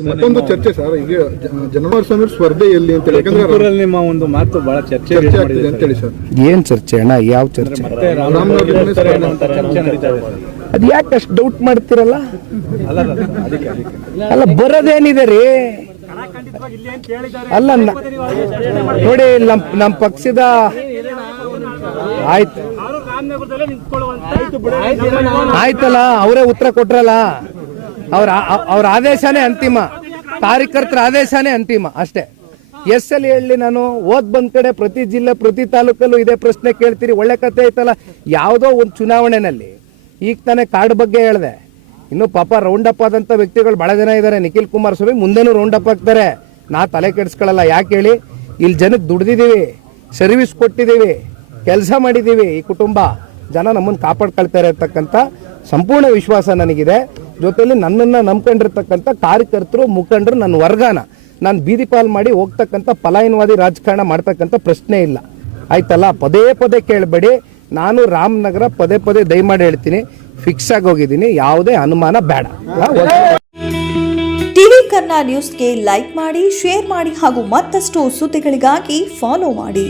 ಮತ್ತೊಂದು ಚರ್ಚೆ ಸರ್, ಈಗ ಜನವರಸ್ವಾಮಿ ಸ್ಪರ್ಧೆಯಲ್ಲಿ ಅಂತ ಯಾಕಂದ್ರೆ ನಿಮ್ಮ ಒಂದು ಮಾತು ಬಹಳ ಚರ್ಚೆ ಆಗ್ತಿದೆ ಅಂತ ಹೇಳಿ ಸರ್. ಏನ್ ಚರ್ಚೆ ಅಣ್ಣ? ಯಾವ ಚರ್ಚೆ? ಅದ್ ಯಾಕೆ ಅಷ್ಟು ಡೌಟ್ ಮಾಡ್ತಿರಲ್ಲ? ಅಲ್ಲ ಬರೋದೇನಿದೆ ರೀ? ಅಲ್ಲ ನೋಡಿ, ನಮ್ಮ ಪಕ್ಷದ ಆಯ್ತಲ್ಲ, ಅವರೇ ಉತ್ತರ ಕೊಟ್ರಲ್ಲ. ಅವ್ರ ಆದೇಶನೇ ಅಂತಿಮ, ಕಾರ್ಯಕರ್ತರ ಆದೇಶನೇ ಅಂತಿಮ ಅಷ್ಟೇ. ಎಲ್ಲಿ ಹೇಳಿ ನಾನು ಓದ್ ಬಂದ್ ಕಡೆ ಪ್ರತಿ ಜಿಲ್ಲೆ ಪ್ರತಿ ತಾಲೂಕಲ್ಲೂ ಇದೇ ಪ್ರಶ್ನೆ ಕೇಳ್ತೀರಿ. ಒಳ್ಳೆ ಕತೆ ಐತಲ್ಲ. ಯಾವುದೋ ಒಂದು ಚುನಾವಣೆನಲ್ಲಿ ಈಗ ತಾನೇ ಕಾರ್ಡ್ ಬಗ್ಗೆ ಹೇಳಿದೆ. ಇನ್ನು ಪಾಪ ರೌಂಡ್ ಅಪ್ ಆದಂತ ವ್ಯಕ್ತಿಗಳು ಬಹಳ ಜನ ಇದ್ದಾರೆ. ನಿಖಿಲ್ ಕುಮಾರಸ್ವಾಮಿ ಮುಂದೆನೂ ರೌಂಡ್ ಅಪ್ ಆಗ್ತಾರೆ. ನಾ ತಲೆ ಕೆಡಿಸ್ಕೊಳ್ಳಲ್ಲ. ಯಾಕೆ ಹೇಳಿ? ಇಲ್ಲಿ ಜನಕ್ಕೆ ದುಡ್ದಿದ್ದೀವಿ, ಸರ್ವಿಸ್ ಕೊಟ್ಟಿದ್ದೀವಿ, ಕೆಲಸ ಮಾಡಿದ್ದೀವಿ. ಈ ಕುಟುಂಬ ಜನ ನಮ್ಮನ್ನು ಕಾಪಾಡ್ಕೊಳ್ತಾರೆ ಅಂತಕ್ಕಂಥ ಸಂಪೂರ್ಣ ವಿಶ್ವಾಸ ನನಗಿದೆ. ಜೊತೆಯಲ್ಲಿ ನನ್ನನ್ನು ನಂಬ್ಕೊಂಡಿರ್ತಕ್ಕಂಥ ಕಾರ್ಯಕರ್ತರು, ಮುಖಂಡರು, ನನ್ನ ವರ್ಗನ ನಾನು ಬೀದಿ ಪಾಲ್ ಮಾಡಿ ಹೋಗ್ತಕ್ಕಂಥ ಪಲಾಯನವಾದಿ ರಾಜಕಾರಣ ಮಾಡ್ತಕ್ಕಂಥ ಪ್ರಶ್ನೆ ಇಲ್ಲ. ಆಯ್ತಲ್ಲ? ಪದೇ ಪದೇ ಕೇಳಬೇಡಿ. ನಾನು ರಾಮನಗರ ಪದೇ ಪದೇ ದಯಮಾಡಿ ಹೇಳ್ತೀನಿ, ಫಿಕ್ಸ್ ಆಗಿ ಹೋಗಿದ್ದೀನಿ. ಯಾವುದೇ ಅನುಮಾನ ಬೇಡ. ಟಿವಿ ಕನ್ನಡ ನ್ಯೂಸ್ಗೆ ಲೈಕ್ ಮಾಡಿ, ಶೇರ್ ಮಾಡಿ ಹಾಗೂ ಮತ್ತಷ್ಟು ಸುದ್ದಿಗಳಿಗಾಗಿ ಫಾಲೋ ಮಾಡಿ.